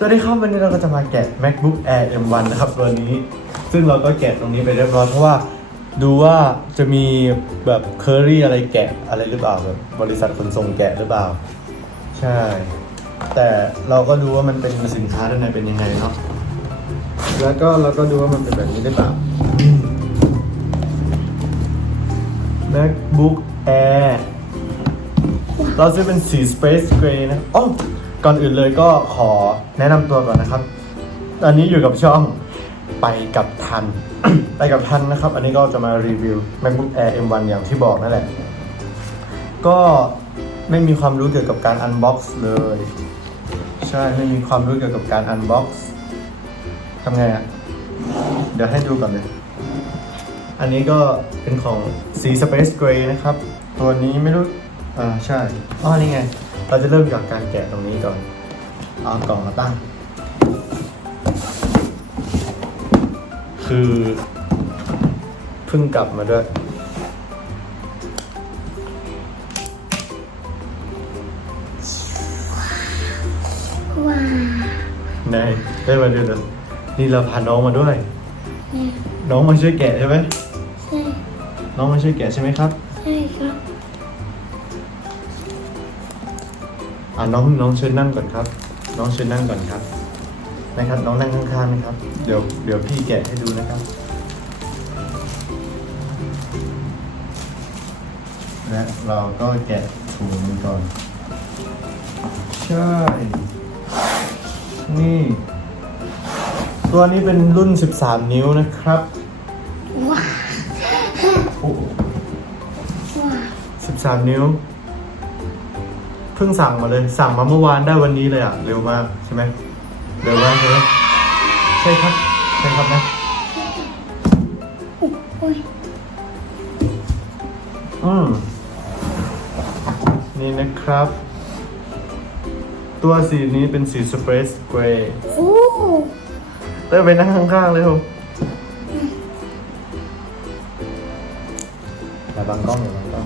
สวัสดีครับวันนี้เราก็จะมาแกะ MacBook Air M1 นะครับตัวนี้ ซึ่งเราก็แกะตรงนี้ไปเรียบร้อยเพราะว่าดูว่าจะมีแบบเคอรี่อะไรแกะอะไรหรือเปล่าแบบบริษัทขนส่งแกะหรือเปล่า ใช่ แต่เราก็ดูว่ามันเป็นสินค้าด้านในเป็นยังไงเนาะแล้วก็เราก็ดูว่ามันเป็นแบบนี้หรือเปล่า MacBook Air เราซื้อเป็นสี Space Gray นะอ๋อ ก่อนอื่นเลยก็ขอแนะนำตัวก่อนนะครับ ตอนนี้อยู่กับช่องไปกับทัน ไปกับทันนะครับ อันนี้ก็จะมารีวิว MacBook Air M1 อย่างที่บอกนั่นแหละ ก็ไม่มีความรู้เกี่ยวกับการ unbox เลย ใช่ไม่มีความรู้เกี่ยวกับการ unbox ทำไงอะ่ะ เดี๋ยวให้ดูก่อนเลย อันนี้ก็เป็นของสี Space Gray นะครับ ตัวนี้ไม่รู้ อ่าใช่อ๋อนี่ไง เราจะเริ่มจากการแกะตรงนี้ก่อน เอากล่องมาตั้ง คือเพิ่งกลับมาด้วย ว้าวไหนได้มาดูแล้วนี่เราพาน้องมาด้วย เนี่ยน้องมาช่วยแกะใช่ไหม ใช่น้องมาช่วยแกะใช่ไหมครับ ใช่ครั อ่าน้องน้องเชิญนั่งก่อนครับ น้องเชิญนั่งก่อนครับ นะครับ น้องนั่งข้างๆนะครับ เดี๋ยวเดี๋ยวพี่แกะให้ดูนะครับและเราก็แกะถุงมันก่อน ใช่ นี่ ตัวนี้เป็นรุ่น 13 นิ้วนะครับว้าวโอ้ว้าว13 นิ้ว เพิ่งสั่งมาเลย สั่งมาเมื่อวานได้วันนี้เลยอะ เร็วมากใช่ไหมเร็วมากใช่ไหมใช่ครับ ใช่ครับนะโอ้ยอืมนี่นะครับ ตัวสีนี้เป็นสี Space Gray โอ้เต้ยไปนั่งข้างๆเลยครับอย่าบังกล้องอย่าบังกล้อง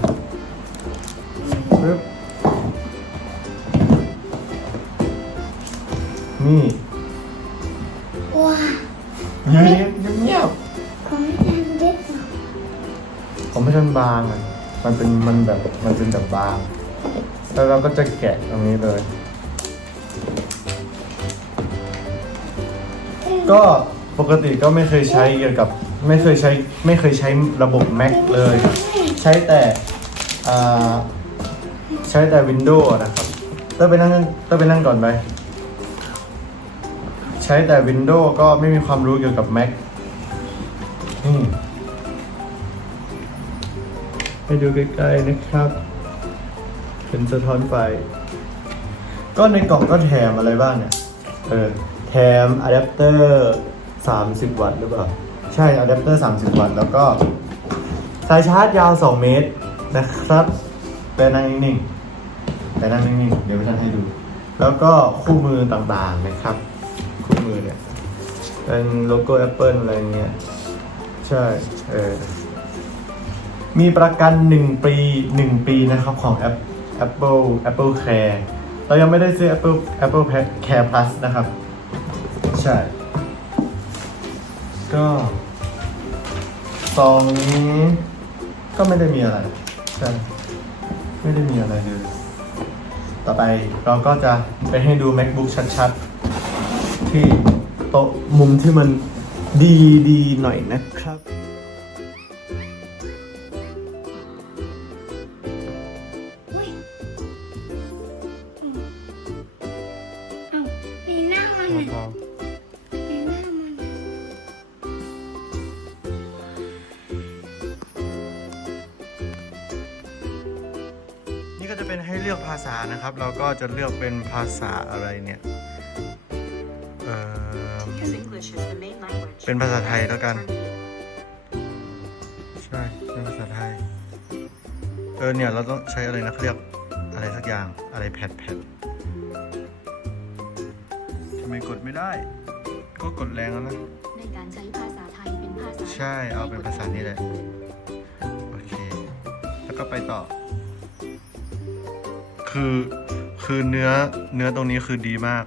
ปึ๊บ นี่ว้าวเงียบเงียบเงียบของแอนเด็กผมไม่ทันบางอะมันเป็นมันแบบมันเป็นแบบบาง แล้วเราก็จะแกะตรงนี้เลย ก็ปกติก็ไม่เคยใช้เกี่ยวกับไม่เคยใช้ไม่เคยใช้ระบบ Mac เลย ใช้แต่อ่าใช้แต่ Windows นะครับเต้ยไปนั่งเต้ยไปนั่งก่อนไป ใช้แต่ Windows ก็ไม่มีความรู้เกี่ยวกับ Mac นี่ให้ดูใกล้ๆนะครับ เป็นสะท้อนไฟ ก็ในกล่องก็แถมอะไรบ้างเนี่ย เออ แถมอะแดปเตอร์30 วัตต์หรือเปล่า ใช่อะแดปเตอร์30 วัตต์แล้วก็สายชาร์จยาว 2 เมตรนะครับไปนั่งนิ่งๆไปนั่งนิ่งๆ เดี๋ยวพี่ท่านให้ดู แล้วก็คู่มือต่างๆนะครับ มือเนี่ย เป็นโลโก้ Apple อะไรเงี้ย ใช่ เออ มีประกัน1ปี1ปีนะครับของ App- Apple Apple Care เรายังไม่ได้ซื้อ Apple Apple Care Plus นะครับ ใช่ ก็ซองนี้ก็ไม่ได้มีอะไรใช่ไม่ได้มีอะไรเลย ต่อไปเราก็จะไปให้ดู MacBook ชัดๆ ที่โต๊ะมุมที่มันดีๆหน่อยนะครับอุ้ยเอ้ามีหน้ามันอะมีหน้ามันอะนี่ก็จะเป็นให้เลือกภาษานะครับ เราก็จะเลือกเป็นภาษาอะไรเนี่ย เป็นภาษาไทยแล้วกัน Turkey. ใช่เป็นภาษาไทย เออเนี่ยเราต้องใช้อะไรนะเขาเรียกอะไรสักอย่างอะไรแพดแพดทำไมกดไม่ได้ ก็กดแรงแล้วนะในการใช้ภาษาไทยเป็นภาษาใช่เอาเป็นภาษานี้แหละโอเค แล้วก็ไปต่อ คือคือเนื้อเนื้อตรงนี้คือดีมาก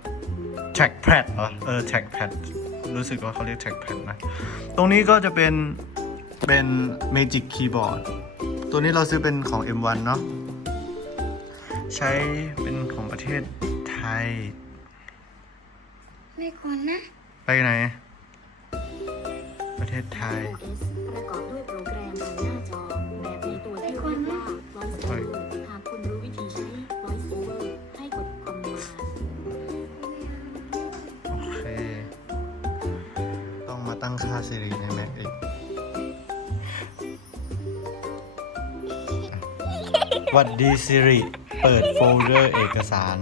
trackpad เหรอเออ trackpad รู้สึกว่าเขาเรียก trackpad นะตรงนี้ก็จะเป็นเป็น Magic Keyboard ตัวนี้เราซื้อเป็นของ M1 เนาะใช้เป็นของประเทศไทย ไม่ควรนะ ไปไหน ประเทศไทย OS ประกอบด้วย วัดดี Siri เปิดโฟลเดอร์เอกสาร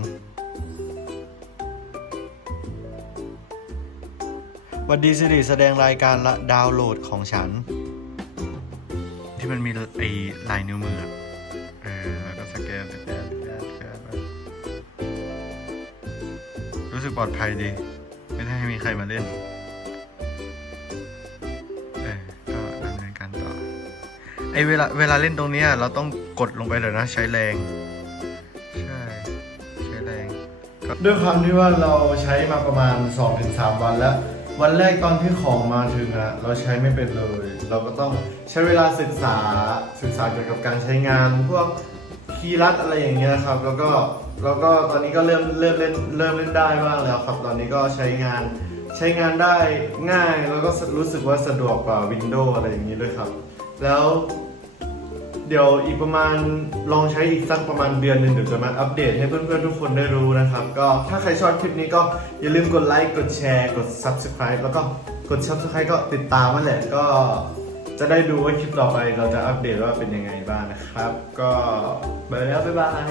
วัดดี Siri แสดงรายการละดาวน์โหลดของฉัน ที่มันมีไอ้ลายนิ้วมือเออแล้วก็สแกนสแกนสแกนสแกนรู้สึกปลอดภัยดี ไม่ได้ให้มีใครมาเล่น ไอเวลาเวลาเล่นตรงเนี้ยเราต้องกดลงไปเลยนะ ใช้แรง ใช่ ใช้แรงด้วยความที่ว่าเราใช้มาประมาณ 2-3 วันแล้ว วันแรกตอนที่ของมาถึงอะเราใช้ไม่เป็นเลย เราก็ต้องใช้เวลาศึกษาศึกษาเกี่ยวกับการใช้งาน พวกคีย์ลัดอะไรอย่างเงี้ยครับ แล้วก็แล้วก็ตอนนี้ก็เริ่มเริ่มเล่นเริ่มเล่นได้บ้างแล้วครับ ตอนนี้ก็ใช้งานใช้งานได้ง่ายแล้วก็รู้สึกว่าสะดวกกว่า Windows อะไรอย่างนี้ด้วยครับ แล้ว เดี๋ยวอีกประมาณลองใช้อีกสักประมาณเดือนหนึ่งเดี๋ยวจะมาอัปเดตให้เพื่อนๆทุกคนได้รู้นะครับ ก็ถ้าใครชอบคลิปนี้ก็อย่าลืมกดไลค์กดแชร์ กด Subscribe แล้วก็กด Subscribe ก็ติดตามมาแหละก็จะได้ดูว่าคลิปต่อไปเราจะอัปเดตว่าเป็นยังไงบ้างนะครับ ก็ไปแล้วบ๊ายบาย